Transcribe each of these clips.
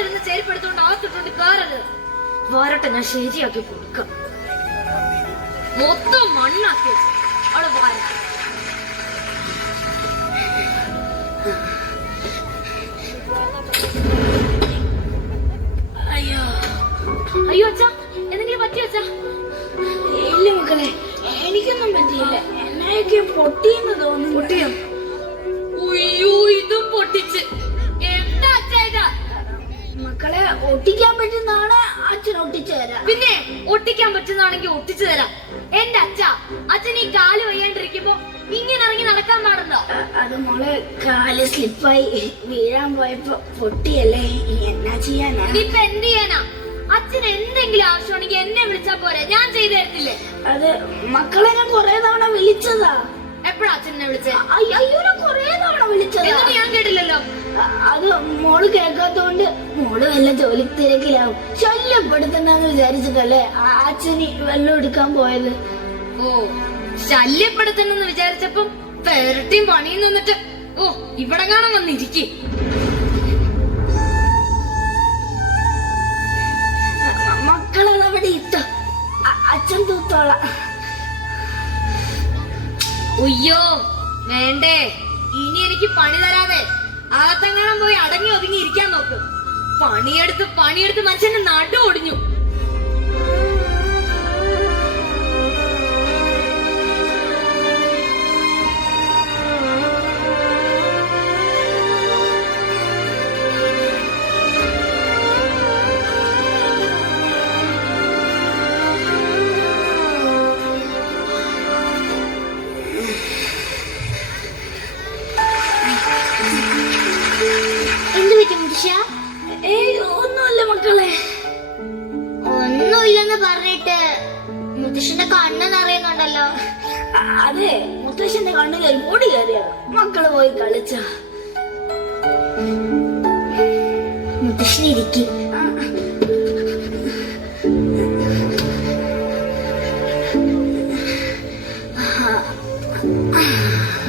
അകത്തിരുന്ന് ചെരുപ്പെടുത്തോണ്ട് അകത്തിട്ടോണ്ട് കയറരുത്. വരട്ടെ, ഞാൻ ശരിയാക്കി കൊടുക്കാം. മൊത്തം മണ്ണാക്കി വെച്ചു അവിടെ വരട്ടെ. അയ്യോ അയ്യോ അച്ഛാ, എന്തെങ്കിലും പറ്റിയോ അച്ഛാ? ഇല്ല മക്കളെ, എനിക്കൊന്നും പറ്റിയില്ല. എന്നൊക്കെ പൊട്ടിയെന്ന് തോന്നുന്നു. പൊട്ടിയോ? ഉയ്യോ, ഇതും പൊട്ടിച്ച്. എന്താ അച്ഛാ? മക്കളെ, ഒട്ടിക്കാൻ പറ്റുന്നതാണ് അച്ഛൻ ഒട്ടിച്ചു തരാം. പിന്നെ ഒട്ടിക്കാൻ പറ്റുന്നതാണെങ്കിൽ ഒട്ടിച്ചു തരാം. എന്റെ അച്ഛൻ ഈ കാല് വയ്യാണ്ടിരിക്കുമ്പോ ഇങ്ങനെ ഇറങ്ങി നടക്കാൻ പാടുണ്ടോ? അത് മോളെ, കാല് സ്ലിപ്പായി വീഴാൻ പോയപ്പോ പൊട്ടിയല്ലേ, എന്നാ ചെയ്യാനാ? ഇനിയിപ്പൊ എന്ത് ചെയ്യാനാ? അച്ഛന് എന്തെങ്കിലും ആവശ്യമാണെങ്കിൽ എന്നെ വിളിച്ചാ പോരെ, ഞാൻ ചെയ്തു തരത്തില്ലേ? അത് മക്കളെ, ഞാൻ കൊറേ തവണ വിളിച്ചതാ. എപ്പോഴാ അച്ഛനെ വിളിച്ചേ? അയ്യോ, ഞാൻ കൊറേ തവണ വിളിച്ചതാ. ഞാൻ കേട്ടില്ലല്ലോ. അത് മോള് കേൾക്കാത്തോണ്ട് മോള് വല്ല ജോലി തിരക്കിലാവും. ശല്യപ്പെടുത്തണ്ടെന്ന് വിചാരിച്ചിട്ടല്ലേ അച്ഛന് വെള്ളം എടുക്കാൻ പോയത്. ഓ, ശല്യപ്പെടുത്തണമെന്ന് വിചാരിച്ചപ്പം വേറെയും പണിയിൽ നിന്നിട്ട് ഓ ഇവിടെ കാണാൻ വന്നിരിക്കേ. മക്കളവിടെ ഇട്ടോ, അച്ഛൻ തൂത്തോളാം. ഉയ്യോ വേണ്ടേ, ഇനി എനിക്ക് പണി തരാതെ അകത്തെങ്ങാനും പോയി അടങ്ങി ഒതുങ്ങി ഇരിക്കാൻ നോക്ക്. പണിയെടുത്ത് മനുഷ്യന്റെ നടു ഒടിഞ്ഞു. ഒന്നുമില്ല മക്കളെ. ഒന്നുമില്ലെന്ന് പറഞ്ഞിട്ട് മുത്തശ്ശന്റെ കണ്ണ് നിറയുന്നുണ്ടല്ലോ. അതെ, മുത്തശ്ശന്റെ കണ്ണിൽ പൊടി കയറിയത്. മക്കള് പോയി കളിച്ച. മുത്തശ്ശനിരിക്കും.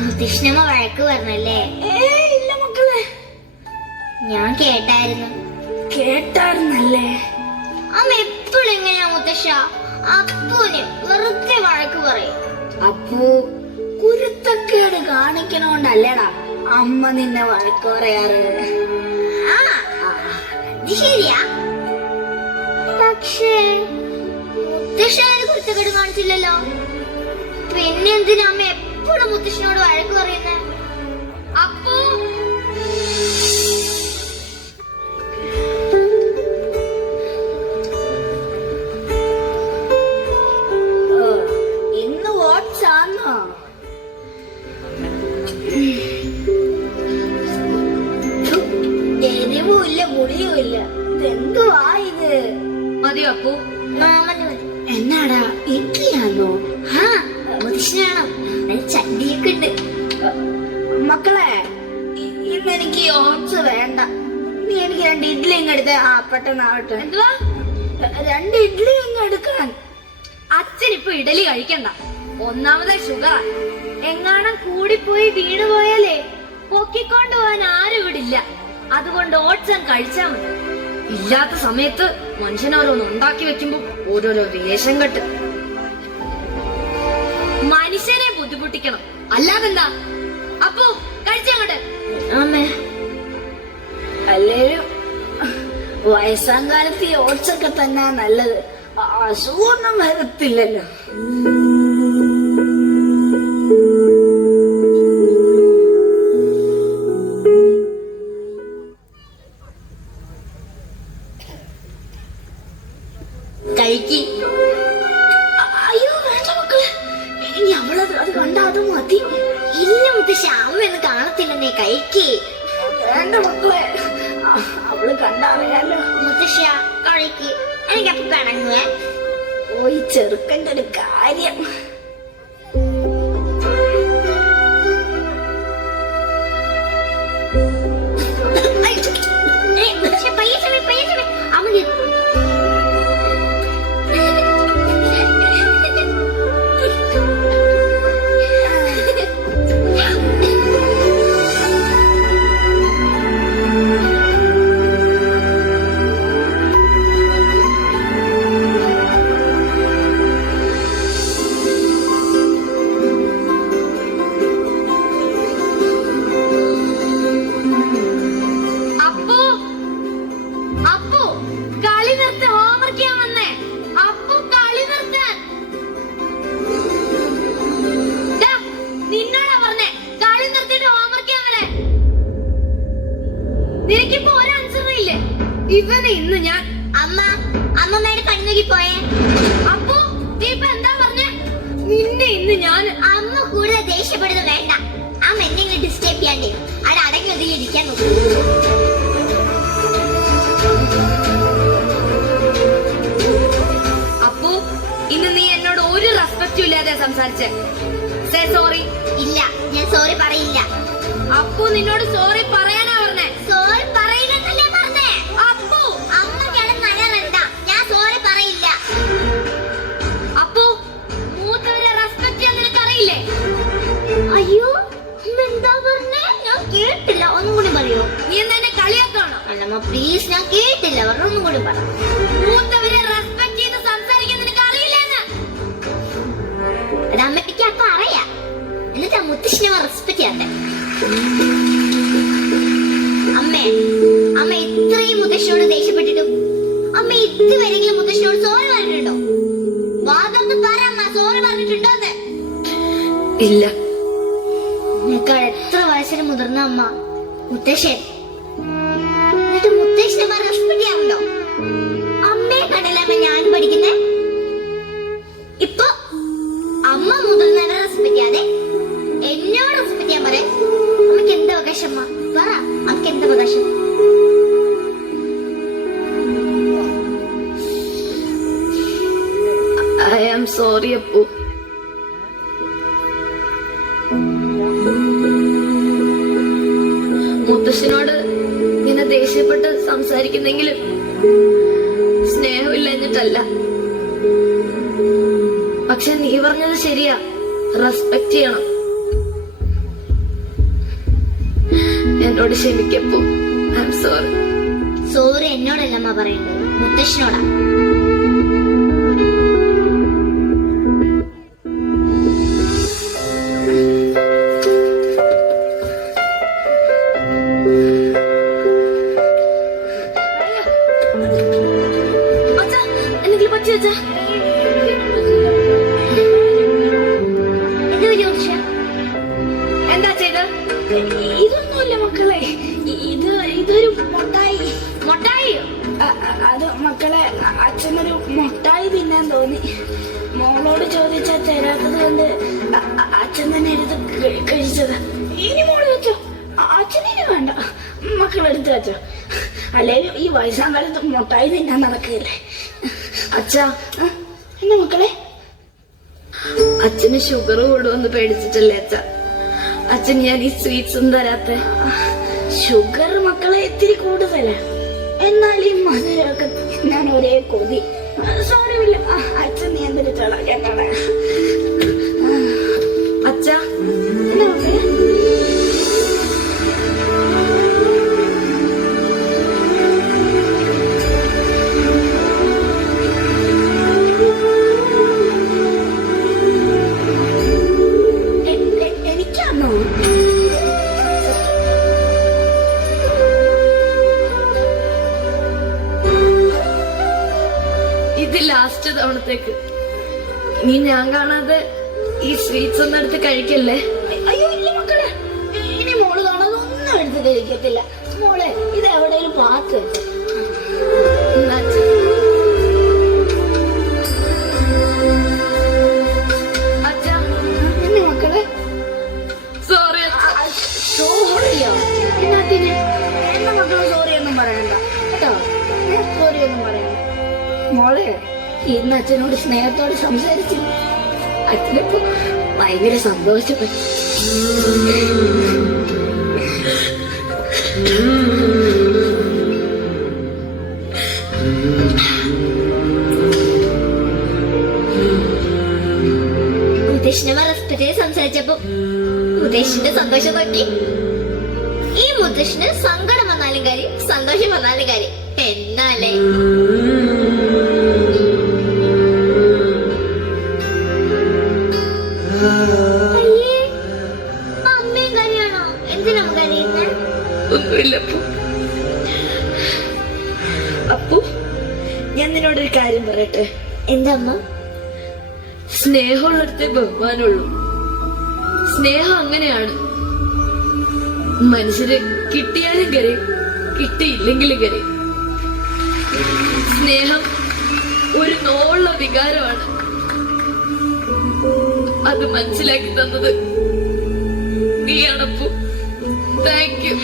മുത്തശ്ശനമ്മ വഴക്ക് പറഞ്ഞല്ലേ? ഇല്ല മക്കളെ, ഞാൻ കേട്ടായിരുന്നു. കേട്ടായിരുന്നല്ലേ? അമ്മ എപ്പോഴും എങ്ങനെയാ മുത്തശ്ശ അപ്പൂന് വെറുതെ വഴക്ക് പറയും. അപ്പു കുരുത്തക്കേട് കാണിക്കണോണ്ടല്ലേടാ അമ്മ നിന്നെ വഴക്ക് പറയാറ്. ഇത് ശരിയാ, പക്ഷേ മുത്തശ്ശ കുരുത്തക്കേട് കാണിച്ചില്ലല്ലോ. പിന്നെ എന്തിനാ അമ്മ എപ്പോഴും മുത്തശ്ശനോട് വഴക്ക് പറയുന്നേ? അപ്പൂ, ഇന്ന് വാട്സാന്നോ? എരിവുമില്ല പുളിയുമില്ല. ഇതെന്തുവാ ഇത്? മതിയോ അപ്പൂ? മാമന് മതി. എന്നാടാ, ഇഡ്ഡലിയാന്നോ? മുത്തശ്ശനാണോ? ചട്ടിയൊക്കെ ഉണ്ട്. മക്കളെ, ഇന്ന് എനിക്ക് ഓട്സ് വേണ്ട. നീ എനിക്ക് 2 ഇഡ്ഡലി ഇങ്ങ് എടുത്തേ. പെട്ടെന്നാവട്ടെ. എന്തുവാ? 2 ഇഡ്ഡലി ഇങ്ങ് എടുക്കാൻ. അച്ഛൻ ഇപ്പൊ ഇഡലി കഴിക്കണ്ട. ഒന്നാമതെ ഷുഗറാ. എങ്ങാനും കൂടിപ്പോയി വീണുപോയാലേ പൊക്കിക്കൊണ്ടു പോകാൻ ആരും വിടില്ല. അതുകൊണ്ട് ഓട്സ് കഴിച്ചാ മതി. ഇല്ലാത്ത സമയത്ത് മനുഷ്യനോരോന്ന് ഉണ്ടാക്കി വെക്കുമ്പോ ഓരോരോ വേഷം കെട്ട്. മനുഷ്യനെ ബുദ്ധിമുട്ടിക്കണം, അല്ലാതെന്താ? അപ്പോ കഴിച്ചങ്ങോട്ട്. അമ്മേ, അല്ലേലും വയസ്സാം കാലത്ത് ഈ ഓട്സ് ഒക്കെ തന്നെ നല്ലത്. അസുഖമൊന്നും വരത്തില്ലല്ലോ. അയ്യോ വേണ്ട മക്കളെ, ഇനി അവളത് അത് കണ്ടാ അത് മതി. ഇല്ല മുത്തശ്ശ, അമ്മയൊന്നും കാണത്തില്ലെന്നേ. കഴിക്കേ. വേണ്ട മക്കളെ, അവള് കണ്ടറിയാലോ. മുത്തശ്ശ കഴിക്ക്, എനിക്കപ്പ പിണങ്ങുവേ. പോയി ചെറുക്കൻ്റെ ഒരു കാര്യം. നിർത്തി ഹോംവർക്ക് ചെയ്യാൻ വന്നേ. അപ്പു കളി നിർത്താൻ. ദാ, നിന്നോടാ പറഞ്ഞേ കളി നിർത്തിയിട്ട് ഹോംവർക്ക് ചെയ്യാൻ വരെ. നിനക്കിപ്പോ ഒരു ആൻസറും ഇല്ലേ? ഇവന് ഇന്ന് ഞാൻ അമ്മമ്മയുടെ കണ്ണുകി പോയേ. അപ്പു നീ ഇപ്പൊ എന്താ പറഞ്ഞേ? നിന്നെ ഇന്ന് ഞാൻ. അമ്മ കൂടുതൽ ദേഷ്യപ്പെടുന്നത് വേണ്ട. അമ്മ എന്തെങ്കിലും ഡിസ്റ്റർബ് ചെയ്യാണ്ടേ അവിടെ അടങ്ങി ഒതുങ്ങി ഇരിക്കാൻ നോക്കും. അപ്പു ഇന്ന് നീ എന്നോട് ഒരു റെസ്പെക്റ്റും ഇല്ലാതെ സംസാരിച്ചേ. Say sorry. ഇല്ല, ഞാൻ സോറി പറയില്ല. അപ്പു നിന്നോട് സോറി പറയാനാ പറഞ്ഞേ. സോറി പറയില്ലെന്നല്ലേ പറഞ്ഞേ. അപ്പു അമ്മ കിടന്നഴറണ്ട, ഞാൻ സോറി പറയില്ല. അപ്പു മൂത്തവരെ റെസ്പെക്ട് ചെയ്യാൻ നിനക്കറിയില്ലേ? അയ്യോ, എന്താ പറഞ്ഞേ? ഞാൻ കേട്ടില്ല, ഒന്നും കൂടി പറയോ? നീ എന്താ എന്നെ കളിയാക്കാണോ? അല്ലമ്മ പ്ലീസ്, ഞാൻ കേട്ടില്ല, ഒന്നും കൂടി പറ. മൂത്തവരെ റെസ്പെക്ട് ചെയ്ത് സംസാരിക്കാൻ നിനക്ക് അറിയില്ലെന്ന്. അമ്മയ്ക്ക് അപ്പൊ അറിയാം. എന്നിട്ട് ആ മുത്തശ്ശിനെ റെസ്പെക്ട് ചെയ്യാട്ടെ. അമ്മ ഇത്രയും മുത്തശ്ശിയോട് ദേഷ്യപ്പെട്ടിട്ടും അമ്മ ഇതുവരെങ്കിലും മുത്തശ്ശിയോട് സോറി പറഞ്ഞിട്ടുണ്ടോ? വാദം പറ അമ്മ, സോറി പറഞ്ഞിട്ടുണ്ടോന്ന്? ഇല്ല. നിനക്കാൾ എത്ര വയസ്സിന് മുതിർന്ന അമ്മ മുത്തശ്ശൻ, എന്നിട്ട് മുത്തശ്ശിനെ റെസ്പെക്ട് ചെയ്യാറുണ്ടോ? അമ്മയെ കണ്ടല്ലേ ഞാൻ പഠിക്കുന്നേ. ഇപ്പൊ അമ്മ മുതിർന്നവരെ റെസ്പെക്ട് ചെയ്യാതെ എന്നോട് റെസ്പെക്ട് ചെയ്യാൻ പറയാൻ അമ്മക്ക് എന്താ അവകാശം? അമ്മ പറ, അമ്മക്ക് എന്താ അവകാശം? I am sorry Appu. മുത്തശ്ശനോട് നിന്നെ ദേഷ്യപ്പെട്ട് സംസാരിക്കുന്നെങ്കിലും സ്നേഹമില്ലെന്നിട്ടല്ല. പക്ഷെ നീ പറഞ്ഞത് ശരിയാ, റെസ്പെക്ട് ചെയ്യണം. എന്നോട് ക്ഷമിക്കപ്പോ. I am sorry. സോറി എന്നോടല്ല അമ്മ പറയേണ്ടത്, മുത്തശ്ശനോടാ. എന്തെങ്കിലും പറ്റി വെച്ചാ? എന്താ ചെയ്ത്? ഇതൊന്നുമില്ല മക്കളെ, ഇതൊരു മുട്ടായി. മൊട്ടായിയോ? അത് മക്കളെ, അച്ഛനൊരു മുട്ടായി തിന്നാൻ തോന്നി. മോളോട് ചോദിച്ചാ തരാത്തത് കൊണ്ട് അച്ഛൻ തന്നെ എടുത്ത് കഴിച്ചത്. ഇനി മോള് വെച്ചോ, അച്ഛനിനി വേണ്ട, മക്കളെടുത്ത് വെച്ചോ. അല്ലേലും ഈ വയസ്സാം കാലത്ത് മുട്ടായി തിന്നാൻ നടക്കുകയല്ലേ. അച്ഛാ, എന്നാ മക്കളെ? അച്ഛന് ഷുഗർ കൂടുമെന്ന് പേടിച്ചിട്ടല്ലേ അച്ഛ അച്ഛൻ ഞാൻ ഈ സ്വീറ്റ്സ് ഒന്നും തരാത്തെ? ഷുഗർ മക്കളെ ഇത്തിരി കൂടുതലാ, എന്നാൽ ഈ മധുരമൊക്കെ ഞാൻ ഒരേ കൊതി. സോറിയില്ല, അച്ഛൻ നിയന്ത്രിച്ചോളാം കേട്ടോളെ. അച്ഛാ, എന്നാ മക്കളെ? എനിക്കാണോ? ഇത് ലാസ്റ്റ് തവണത്തേക്ക്. ഇനി ഞാൻ കാണാതെ ഈ സ്വീറ്റ്സ് ഒന്നും എടുത്ത് കഴിക്കല്ലേ. അയ്യോ ഇല്ല മക്കളെ, ഇനി മോള് കാണാതെ ഒന്നും എടുത്ത് കഴിക്കത്തില്ല. മോളെ ഇത് എവിടെയും പാത്ത് വെച്ചു. എന്നാ അച്ഛാ. അച്ഛാ, എന്നെ മക്കളെ? സോറി. സോറിയോ? എന്നാത്തിന്? എന്നെ മക്കളെ സോറി ഒന്നും പറയണ്ട കേട്ടോ, സോറി ഒന്നും പറയണ്ട. മോളെ ഇന്ന് അച്ഛനോട് സ്നേഹത്തോടെ സംസാരിച്ചില്ല, അച്ഛനിപ്പോ ഭയങ്കര സന്തോഷപ്പെട്ടു. മുത്തശ്ശിനെ റെസ്പെക്ട് ചെയ്ത് സംസാരിച്ചപ്പോ മുത്തശ്ശിന്റെ സന്തോഷം നോക്കി. ഈ മുത്തശ്ശിന് സങ്കടം വന്നാലും കാര്യം, സന്തോഷം വന്നാലും കാര്യം. എന്നാലേ അമ്മയും കരയാണോ? എന്തിനാ കരയുന്നത്? ഒന്നുമില്ല അപ്പു. ഞാൻ നിന്നോടൊരു കാര്യം പറയട്ടെ. എന്താ അമ്മ? സ്നേഹമുള്ളിടത്തെ ബഹുമാനമുള്ളൂ. സ്നേഹം അങ്ങനെയാണ്. മനുഷ്യര് കിട്ടിയാലും കരയും, കിട്ടിയില്ലെങ്കിലും കരയും. സ്നേഹം ഒരു നോവുള്ള വികാരമാണ്. അത് മനസ്സിലാക്കി തന്നത് നീയാണപ്പോ. Thank you.